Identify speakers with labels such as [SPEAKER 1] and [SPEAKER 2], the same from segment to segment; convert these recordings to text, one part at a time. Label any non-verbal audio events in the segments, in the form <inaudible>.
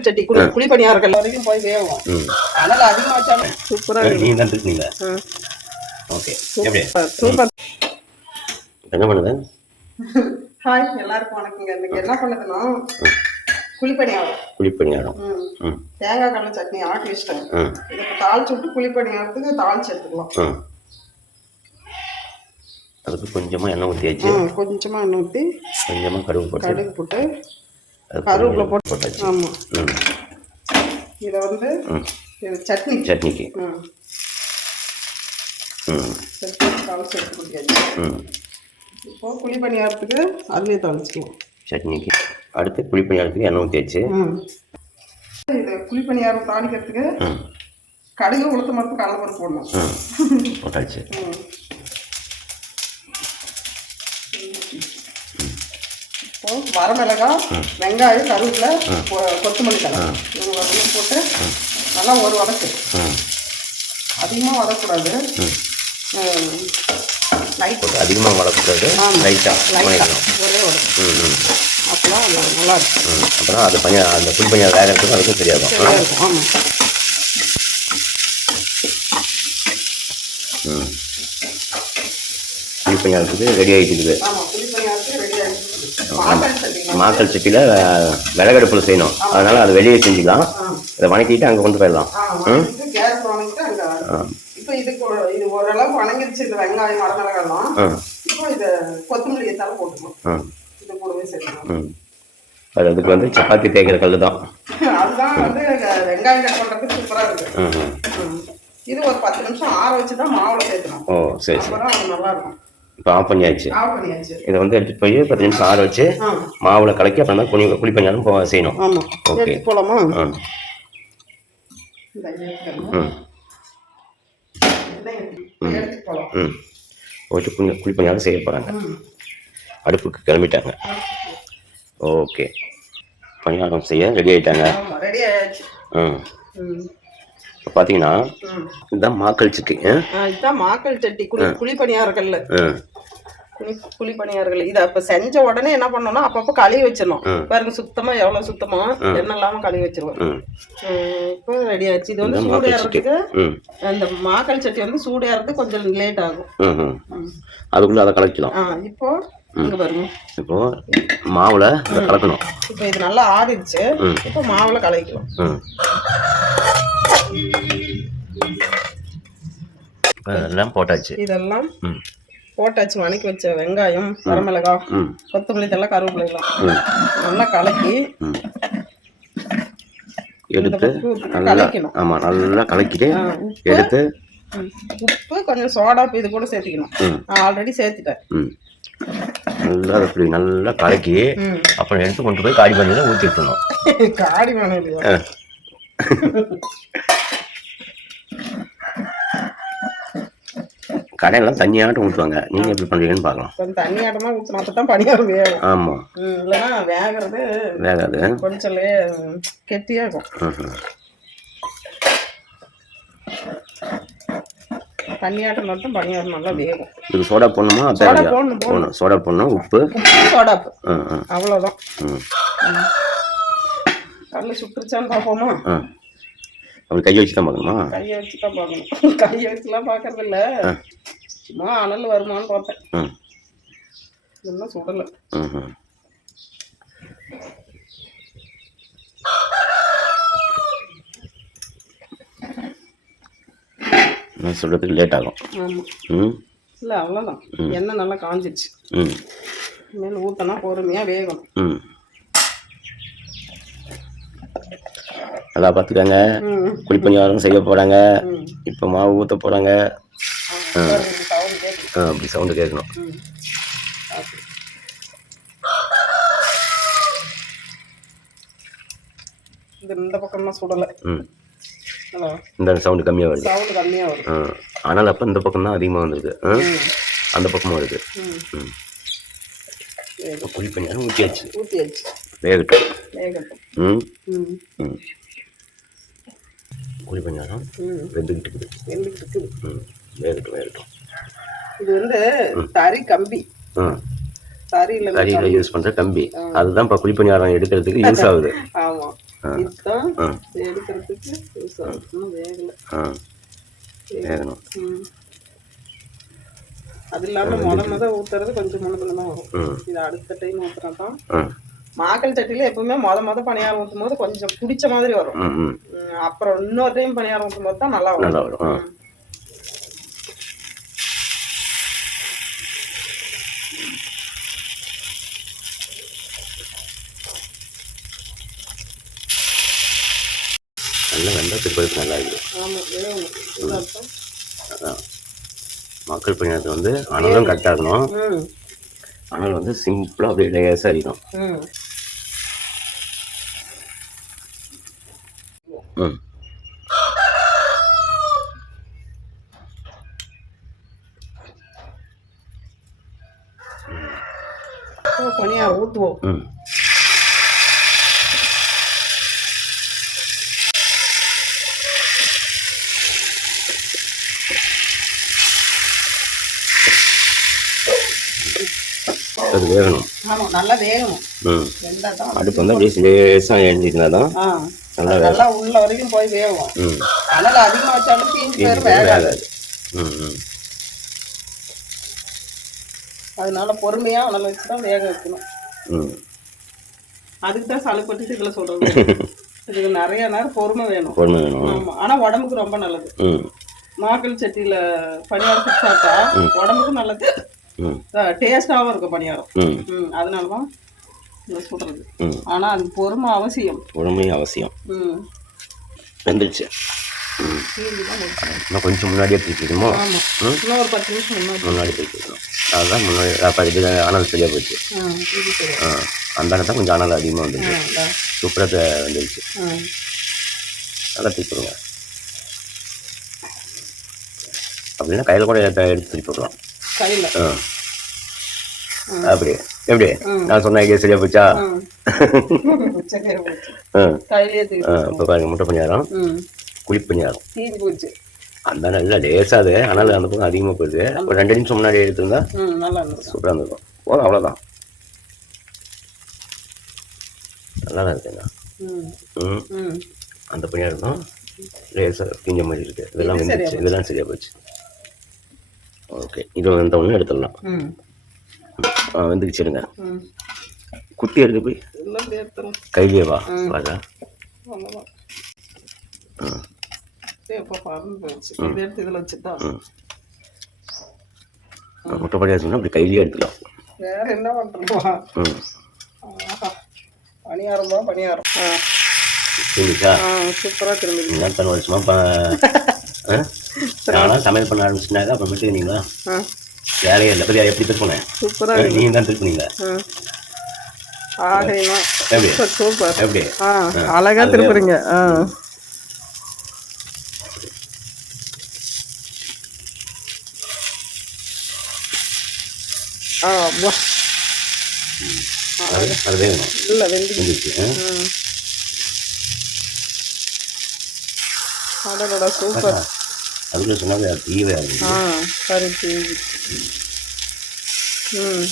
[SPEAKER 1] சட்டி குழி குழி பணியார்கள் வரைக்கும் போய் வேகும் அதனால அதிகமாக வச்சாலும்
[SPEAKER 2] ஓகே
[SPEAKER 1] சூப்பர்
[SPEAKER 2] என்ன பண்ணுது
[SPEAKER 1] ஹாய் எல்லாருக்கும் வணக்கங்க இன்னைக்கு என்ன பண்ணுதுன்னா குழிப்பணியாரம்
[SPEAKER 2] குழிப்பணியாரம்
[SPEAKER 1] தேங்காய் கடலை சட்னி ஆட்டி வச்சிட்டேன் இதுக்கு தாளிச்சு விட்டு குழிப்பணியாரத்துக்கு தாளிச்சு எடுத்துக்கலாம்.
[SPEAKER 2] அதுக்கு கொஞ்சமாக எண்ணெய் ஊற்றியாச்சு
[SPEAKER 1] கொஞ்சமாக எண்ணெய் ஊற்றி
[SPEAKER 2] கொஞ்சமாக கடுகு போட்டு.
[SPEAKER 1] கடுகு போட்டு கருவேப்பிலை போட்டு.
[SPEAKER 2] போட்டாச்சு.
[SPEAKER 1] ஆமாம்
[SPEAKER 2] ம்.
[SPEAKER 1] இதை வந்து சட்னி.
[SPEAKER 2] சட்னிக்கு.
[SPEAKER 1] தாளிச்சு எடுத்து கொடுத்தாச்சு
[SPEAKER 2] ம்.
[SPEAKER 1] இப்போ குழி பணியாரத்துக்கு அதுலேயே தாளிச்சுக்கலாம்
[SPEAKER 2] சட்னிக்கு. அடுத்து குழிப்பணியாரத்துக்கு எண்ணெய் ஊற்றியாச்சு
[SPEAKER 1] ம். இது குழி பணியாரம் தாளிக்கிறதுக்கு கடுகு உளுத்த மரத்து கடலப்பருப்பு போடணும்.
[SPEAKER 2] போட்டாச்சு.
[SPEAKER 1] வரமிளகாய் வெங்காயம் கருவேப்பிலை கொ- கொத்தமல்லி தழை. இவங்க போட்டு நல்லா ஒரு வதக்கு. அதிகமாக வதக்கூடாது லைட்
[SPEAKER 2] அதிகமாக வளர்க்கக்கூடாது லைட்டாக
[SPEAKER 1] ஒரே வதக்கு.
[SPEAKER 2] ம் ம்.
[SPEAKER 1] அப்போலாம் நல்லா இருக்கும்.
[SPEAKER 2] அப்புறம் அது பையன் அந்த குழிப்பணியாரம் வேகிறதுக்கும் அதுக்கும்
[SPEAKER 1] இருக்கும் ஆமாம்
[SPEAKER 2] ம். குழிப்பணியாரத்துக்கு ரெடி ஆகிட்டுருக்குது
[SPEAKER 1] ஆமாம் குழி பணியாரத்துக்கு ரெடி ஆகிடுச்சு மாக்காய் சட்னி
[SPEAKER 2] மாக்கல் சட்டியில் விறகடுப்பில் செய்யணும். அதனால் அது வெளியே செஞ்சுக்கலாம். இதை வணக்கிட்டு அங்கே கொண்டு போயிடலாம்.
[SPEAKER 1] இப்போ இதுக்கு இது ஓரளவு வணங்கிருச்சு இது வெங்காயம் வரமிளகாலாம்
[SPEAKER 2] ம்
[SPEAKER 1] இப்போ இதை கொத்தமல்லி தலை போட்டுக்கலாம்.
[SPEAKER 2] ம்
[SPEAKER 1] இது கூடவே சேர்த்துக்கலாம்
[SPEAKER 2] ம். அது அதுக்கு வந்து சப்பாத்தி தேய்க்கிற கல் தான்.
[SPEAKER 1] அதுதான் வந்து வெங்காயம் கட் பண்ணுறதுக்கு சூப்பராக இருக்கு. இது ஒரு பத்து நிமிஷம் ஆற வச்சு தான் மாவில் சேர்க்கணும்.
[SPEAKER 2] ஓ சரி சரி.
[SPEAKER 1] நல்லா இருக்கும்.
[SPEAKER 2] இப்போ ஆஃப் பண்ணியாச்சு. இதை வந்து எடுத்துகிட்டு போய் பத்து நிமிஷம் ஆற வச்சு மாவில் கலக்கி அப்புறம் தான் குழி குழிப்பணியாரம் போ செய்யணும்.
[SPEAKER 1] எடுத்து போலாமா?
[SPEAKER 2] ம். ம்.
[SPEAKER 1] போகலாம்
[SPEAKER 2] போட்டு குழி குழிப்பணியாரம் செய்ய போகிறாங்க அடுப்புக்கு கிளம்பிட்டாங்க. ஓகே பணியாரம் செய்ய ரெடி ஆயிட்டாங்க.
[SPEAKER 1] ஆமாம் ரெடி ஆயாச்சு.
[SPEAKER 2] ம்.
[SPEAKER 1] ம்
[SPEAKER 2] இதுதான் ஆ?
[SPEAKER 1] ஆ, இதுதான் மாக்கள் சட்டி. குழி குழி பணியாரங்கள்ல
[SPEAKER 2] ம்
[SPEAKER 1] குழி குழி பணியாரங்கள் இதை அப்ப செஞ்ச உடனே என்ன பண்ணணும்னா அப்பப்போ கழுவி வச்சிடணும். பாருங்க சுத்தமா எவ்வளவு சுத்தமா எண்ணெய் இல்லாம கழுவி வச்சிருவேன்
[SPEAKER 2] ம்
[SPEAKER 1] ம், இப்போ ரெடி ஆச்சு. இது வந்து
[SPEAKER 2] இதுதான்
[SPEAKER 1] சூடு
[SPEAKER 2] மாக்கல் சிக்கி.
[SPEAKER 1] ஏறதுக்கு
[SPEAKER 2] ம்
[SPEAKER 1] அந்த மாக்கள் சட்டி வந்து சூடு ஏறதுக்கு கொஞ்சம் லேட் ஆகும்.
[SPEAKER 2] அதுக்குள்ளே அதை கலக்கலாம்
[SPEAKER 1] இப்போ இங்க பாருங்க.
[SPEAKER 2] இப்போ மாவில் கலக்கணும்.
[SPEAKER 1] இப்போ இது நல்லா ஆறிடுச்சு. இப்போ மாவுல கலக்கிக்கலாம்.
[SPEAKER 2] ம் இப்போ எல்லாம் போட்டாச்சு.
[SPEAKER 1] இதெல்லாம் போட்டாச்சு. வணக்கி வச்ச வெங்காயம் வரமிளகாய்
[SPEAKER 2] ம்.
[SPEAKER 1] கொத்தமல்லி தலை கருவேப்பிலை எல்லாம்
[SPEAKER 2] ம்.
[SPEAKER 1] நல்லா கலக்கி
[SPEAKER 2] எடுத்து நல்லா
[SPEAKER 1] கலக்கணும்.
[SPEAKER 2] ஆமாம் நல்லா கலக்கிட்டு எடுத்து.
[SPEAKER 1] உப்பு கொஞ்சம் சோடா இது கூட சேர்த்துக்கணும். ஆல்ரெடி சேர்த்துட்டேன்.
[SPEAKER 2] நல்லா இப்படி நல்லா கலக்கி. அப்புறம் எடுத்து கொண்டு போய் காடி பண்ணியில் ஊற்றி விட்டுணும் <laughs>
[SPEAKER 1] காடி
[SPEAKER 2] ஆ. <laughs> கடையெல்லாம் தண்ணியாட்டம் ஊற்றுவாங்க நீங்கள் எப்படி பண்ணுறீங்கன்னு பார்க்கலாம்
[SPEAKER 1] கொஞ்சம் தண்ணி ஆட்டமா ஊற்றணும் அப்போ தான் பணியாரம் வேகும்
[SPEAKER 2] ஆமாம்
[SPEAKER 1] இல்லைன்னா வேகிறது
[SPEAKER 2] வேகாது.
[SPEAKER 1] கொஞ்சம் கெட்டியாக இருக்கும்.
[SPEAKER 2] ம்ஹும்.
[SPEAKER 1] தண்ணி ஆட்டம் மட்டும் பணியாரம் நல்லா வேகும்.
[SPEAKER 2] இதுக்கு சோடா போடணுமா?
[SPEAKER 1] சோடா போடணும்
[SPEAKER 2] சோடா போடணும் உப்பு. ம்
[SPEAKER 1] அவ்வளோதான் கல் சுட்டுருச்சான்னு பார்ப்போமா
[SPEAKER 2] அப்படி கையை வச்சு தான் பார்க்கணுமா?
[SPEAKER 1] கையை வச்சு தான் பார்க்கணும். கையை வச்சுலாம் பார்க்கறது இல்ல சும்மா அனல் வருமான்னு பார்த்தேன். இன்னும் சுடலை.
[SPEAKER 2] நான் சொல்கிறதுக்கு லேட் ஆகும். ம்?
[SPEAKER 1] இல்லை அவ்வளோதான் எண்ணெய் நல்லா காஞ்சிடுச்சு
[SPEAKER 2] ம்.
[SPEAKER 1] மேலே ஊற்றினா பொறுமையாக வேகும்
[SPEAKER 2] ம். நல்லா பார்த்துக்கங்க. குழிப்பணியாரம் செய்ய போகிறாங்க இப்போ மாவு ஊற்ற போகிறாங்க
[SPEAKER 1] கேட்குது
[SPEAKER 2] அப்படி சவுண்டு கேட்கணும்.
[SPEAKER 1] இந்த பக்கம்லாம் சுடலை.
[SPEAKER 2] இந்த சவுண்டு கம்மியாக வருது.
[SPEAKER 1] சவுண்டு கம்மியாக வரும்
[SPEAKER 2] ஆ. ஆனால் அப்போ இந்த பக்கம் தான் அதிகமாக வந்திருக்கு. ஆ? அந்த பக்கமும் வருது.
[SPEAKER 1] ம்.
[SPEAKER 2] இப்போ குழிப்பணியாரம் ஊற்றியாச்சு
[SPEAKER 1] ஊற்றியாச்சு
[SPEAKER 2] வேகட்டும்.
[SPEAKER 1] வேகட்டும்.
[SPEAKER 2] ம்.
[SPEAKER 1] ம்.
[SPEAKER 2] ம் குழிப்பணியாரம்
[SPEAKER 1] ம்.
[SPEAKER 2] வெந்துக்கிட்டு இருக்குது.
[SPEAKER 1] வெந்துக்கிட்டு இருக்குது.
[SPEAKER 2] ம். வேகட்டும் வேகட்டும்.
[SPEAKER 1] இது வந்து தறி கம்பி.
[SPEAKER 2] ம்.
[SPEAKER 1] சரியில்லை
[SPEAKER 2] கறியில் யூஸ் பண்ணுற கம்பி. அதுதான் இப்போ குழிப்பணியாரம் எடுக்கிறதுக்கு யூஸ் <laughs> ஆகுது.
[SPEAKER 1] ஆமா. இதுதான் எடுக்கிறதுக்கு யூஸ் இன்னும் வேகல.
[SPEAKER 2] ஆ. வேகணும்.
[SPEAKER 1] அது இல்லாம முத முத ஊத்துறது கொஞ்சம் முழுதுல தான் வரும் இது அடுத்த டைம் ஊத்துனா மாக்கல் சட்டியில எப்பவுமே முத முத பணியாரம் ஊற்றும் போது கொஞ்சம் பிடிச்ச மாதிரி வரும். அப்புறம் இன்னொரு டைம் பணியாரம் ஊற்றும் போது தான் நல்லா வரும்.
[SPEAKER 2] நல்லா வரும். ஆ. நல்லா வெந்தால் திருப்பதிக்கு நல்லா. அதான் மக்கள் பணியாரத்தில் வந்து அனலும் கரெக்டாக இருக்கணும். அனல் வந்து சிம்பிளாக அப்படியே லேசாக அடிக்கணும்.
[SPEAKER 1] ம் ஊற்றுவோம்
[SPEAKER 2] ம். அது வேகணும்.
[SPEAKER 1] ஆமா நல்லா வேகணும்.
[SPEAKER 2] ம். அடுப்பு வந்து அப்படியே லேசாக எழுந்திருந்தா தான்
[SPEAKER 1] ஆ.
[SPEAKER 2] நல்லா
[SPEAKER 1] உள்ள வரைக்கும் போய் வேகும் அதனால அதிகமா வச்சாலும் தீஞ்சு பேர் வேகாது. அதனால பொறுமையா உணல வச்சு தான் வேக வைக்கணும். அதுக்கு தான் சலுப்பட்டு இதுல சொல்றது. <laughs> இதுக்கு நிறைய நேரம் பொறுமை வேணும்.
[SPEAKER 2] பொறுமை வேணும்.
[SPEAKER 1] ஆமா. ஆனா உடம்புக்கு ரொம்ப நல்லது. மாக்கள் சட்டியில பணியாரம் சாப்பிட்டா உடம்புக்கு நல்லது.
[SPEAKER 2] ம்.
[SPEAKER 1] டேஸ்டாவும் இருக்கும் பணியாரம். அதனால தான் இதை சொல்றது.
[SPEAKER 2] ம்.
[SPEAKER 1] ஆனா அது பொறுமை அவசியம்.
[SPEAKER 2] பொறுமை அவசியம். வெந்துருச்சு
[SPEAKER 1] தான்.
[SPEAKER 2] இன்னும் கொஞ்சம் முன்னாடியே பிடிச்சிக்கணுமோ
[SPEAKER 1] ஆமா.
[SPEAKER 2] ம்?
[SPEAKER 1] இன்னும் ஒரு பத்து நிமிஷம் முன்னாடி.
[SPEAKER 2] பிடிச்சிக்கணும் அதுதான் முன்னாடி அப்போ இது அனல் சரியாக போச்சு
[SPEAKER 1] ஆ
[SPEAKER 2] அந்த இடத்துல கொஞ்சம் அனல் அதிகமாக வந்துருச்சு. சூப்பராக வந்துருச்சு. நல்லா திருப்பிடுங்க அப்படின்னா கையில் கூட எடுத்து எடுத்து திருப்பி விடலாம்
[SPEAKER 1] கையில.
[SPEAKER 2] ஆ. அப்படி. எப்படி? நான் சொன்ன ஐடியா சரியா போச்சா? இப்போ பாருங்க முட்டை பணியாரம்.
[SPEAKER 1] ம்.
[SPEAKER 2] குழி பணியாரம்.
[SPEAKER 1] தீர்ந்து போச்சு
[SPEAKER 2] அந்த நல்லா லேசாது ஆனால் அந்த பக்கம் அதிகமாக போகுது ஒரு ரெண்டு நிமிஷம் முன்னாடி எடுத்திருந்தா சூப்பராக இருந்திருக்கும். போதும் அவ்வளோதான் நல்லா தான் இருக்குங்க.
[SPEAKER 1] ம்.
[SPEAKER 2] அந்த பணியாரம் தான் லேசாக கிஞ்ச மாதிரி இருக்குது இதெல்லாம் இதெல்லாம் சரியாக போச்சு. ஓகே. இது வந்த ஒன்று எடுத்துடலாம்.
[SPEAKER 1] ம்.
[SPEAKER 2] குத்தி எடுத்து போய் கையிலேயே வா வாடா
[SPEAKER 1] அவ்வளோதான்
[SPEAKER 2] ம்
[SPEAKER 1] எப்போ பறந்து போயிடுச்சு. இதை எடுத்து இதில் வச்சுட்டா?
[SPEAKER 2] ம். முட்டை பணியாரம் சொன்னால் அப்படி கையிலேயே எடுத்துக்கலாம்.
[SPEAKER 1] வேற என்ன பண்ணுறோம் பணியாரம் தான் பணியாரம். ஆ. சூப்பராக திரும்பி
[SPEAKER 2] என்ன பண்ண வருஷமா? <laughs> நானும் சமையல் பண்ண ஆரம்பிச்சுனாக்கா அப்புறமேட்டு நீங்களா? வேலையே இல்லை. பத்தியா எப்படி திருப்பினேன்
[SPEAKER 1] சூப்பராக
[SPEAKER 2] நீங்கள் தான் திருப்பினீங்க
[SPEAKER 1] ஆ. ஆகைனா
[SPEAKER 2] எப்படி?
[SPEAKER 1] சூப்பர்
[SPEAKER 2] எப்படி?
[SPEAKER 1] ஆ அழகா திருப்புறீங்க.
[SPEAKER 2] அது வேணும்.
[SPEAKER 1] இல்லை வெந்து
[SPEAKER 2] வந்துருச்சு ஆ?
[SPEAKER 1] ம் அடடா சூப்பர்.
[SPEAKER 2] அதுக்குள்ள சொன்னாங்க தீவே ஆகுது.
[SPEAKER 1] ஆ சரி ம்.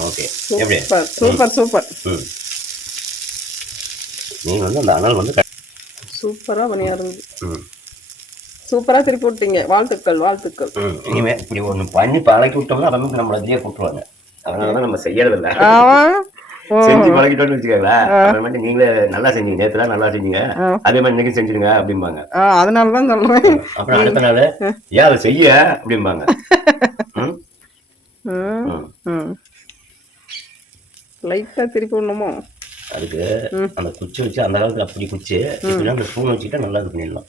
[SPEAKER 2] ஓகே.
[SPEAKER 1] Super super super.
[SPEAKER 2] ம். நீங்கள் வந்து அந்த அனல் வந்து க-
[SPEAKER 1] சூப்பராக பணியாருங்க
[SPEAKER 2] ம்.
[SPEAKER 1] சூப்பராக திருப்பி விட்டீங்க. வாழ்த்துக்கள் வாழ்த்துக்கள்.
[SPEAKER 2] இனிமே இப்படி ஒன்று பண்ணி பழக்கி விட்டோம்னா அப்புறமேட்டு நம்மள அதிலே கூப்பிட்டுருவாங்க அதனால தான் நம்ம செய்யறதில்ல. செஞ்சு பழகிட்டோம்னு வச்சுக்கோங்களேன். அப்புறமேட்டு நீங்களே நல்லா செஞ்சீங்க நேற்றுலாம் நல்லா செஞ்சீங்க. அதே மாதிரி இன்னைக்கு செஞ்சிருங்க அப்படிம்பாங்க.
[SPEAKER 1] அதனால தான் சொல்கிறேன்
[SPEAKER 2] அப்புறம் அடுத்த நாள் ஏன் அதை செய்ய? அப்படிம்பாங்க. <laughs>
[SPEAKER 1] லைட்டாக திருப்பி விடணுமோ
[SPEAKER 2] அதுக்கு அந்த குச்சி வச்சு அந்த காலத்துல அப்படி குச்சி இப்படின்னா அந்த ஸ்பூன் வச்சுக்கிட்டா நல்லா இது பண்ணிடலாம்.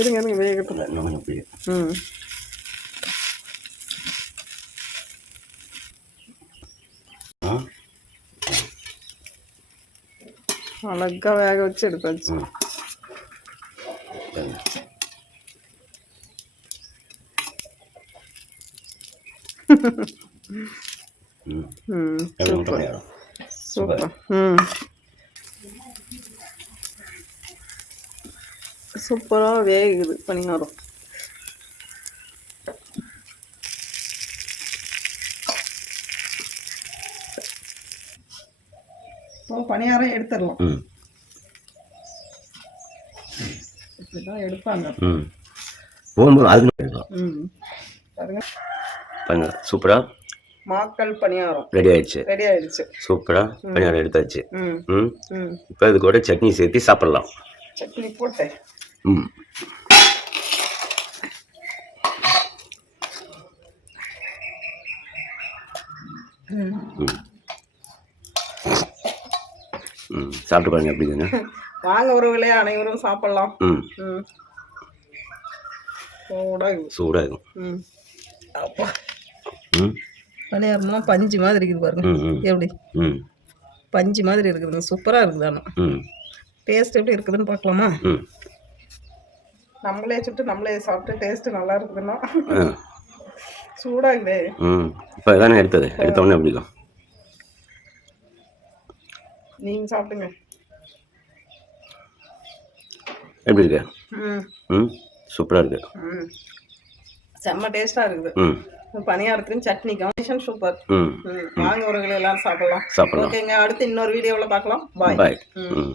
[SPEAKER 1] இருங்க இருங்க வேகட்டும்
[SPEAKER 2] இன்னும் கொஞ்சம் அப்படி
[SPEAKER 1] ம்
[SPEAKER 2] ஆ
[SPEAKER 1] அழகா வேக வச்சு எடுத்தாச்சு சூப்பர் ம் சூப்பராக வேகுது பணியாரம் பணியாரம் எடுத்துடலாம்.
[SPEAKER 2] ம்.
[SPEAKER 1] இப்படிதான் எடுப்பாங்க.
[SPEAKER 2] ம். போகும்போது அதுக்கு
[SPEAKER 1] பாருங்க.
[SPEAKER 2] பாருங்க சூப்பராக
[SPEAKER 1] மாக்கள் பணியாரம்.
[SPEAKER 2] ரெடி ஆயிடுச்சு.
[SPEAKER 1] ரெடி ஆயிடுச்சு.
[SPEAKER 2] சூப்பராக பணியாரம் எடுத்தாச்சு.
[SPEAKER 1] ம்.
[SPEAKER 2] இப்போ இது கூட சட்னி சேர்த்து சாப்பிடலாம்.
[SPEAKER 1] சட்னி போட்டேன்
[SPEAKER 2] ம்.
[SPEAKER 1] ம்.
[SPEAKER 2] ம் சாப்பிட்டு பாருங்க எப்படி தானே <laughs>
[SPEAKER 1] வாங்க உறவுகளே அனைவரும் சாப்பிடலாம்.
[SPEAKER 2] ம்.
[SPEAKER 1] சூடாக.
[SPEAKER 2] சூடாக இருக்கும்
[SPEAKER 1] ம். அப்பா.
[SPEAKER 2] ம்.
[SPEAKER 1] பணியாரம்லாம் பஞ்சு மாதிரி இருக்குது பாருங்க. எப்படி?
[SPEAKER 2] ம்.
[SPEAKER 1] பஞ்சு மாதிரி இருக்குதுங்க. சூப்பராக இருக்குது ஆனால் டேஸ்ட் எப்படி இருக்குதுன்னு பார்க்கலாமா? நம்மளே சுட்டு நம்மளே சாப்பிட்டு டேஸ்ட் நல்லா இருக்குதுன்னா. சூடாகுதே
[SPEAKER 2] ம். இப்போ தானே எடுத்தது? எடுத்த உடனே
[SPEAKER 1] நீங்க சாப்பிடுங்க.
[SPEAKER 2] எப்படி இருக்கு?
[SPEAKER 1] ம்.
[SPEAKER 2] சூப்பராக இருக்கு.
[SPEAKER 1] ம். செம்ம டேஸ்டா இருக்குது.
[SPEAKER 2] ம்.
[SPEAKER 1] பணியாரத்துக்கும் சட்னி காம்பினேஷன் சூப்பர். வாங்க உறவுகளை எல்லாரும் சாப்பிடலாம்.
[SPEAKER 2] சாப்பிடலாம்.
[SPEAKER 1] ஓகேங்க அடுத்து இன்னொரு வீடியோவில் பார்க்கலாம். பாய்
[SPEAKER 2] பாய் ம்.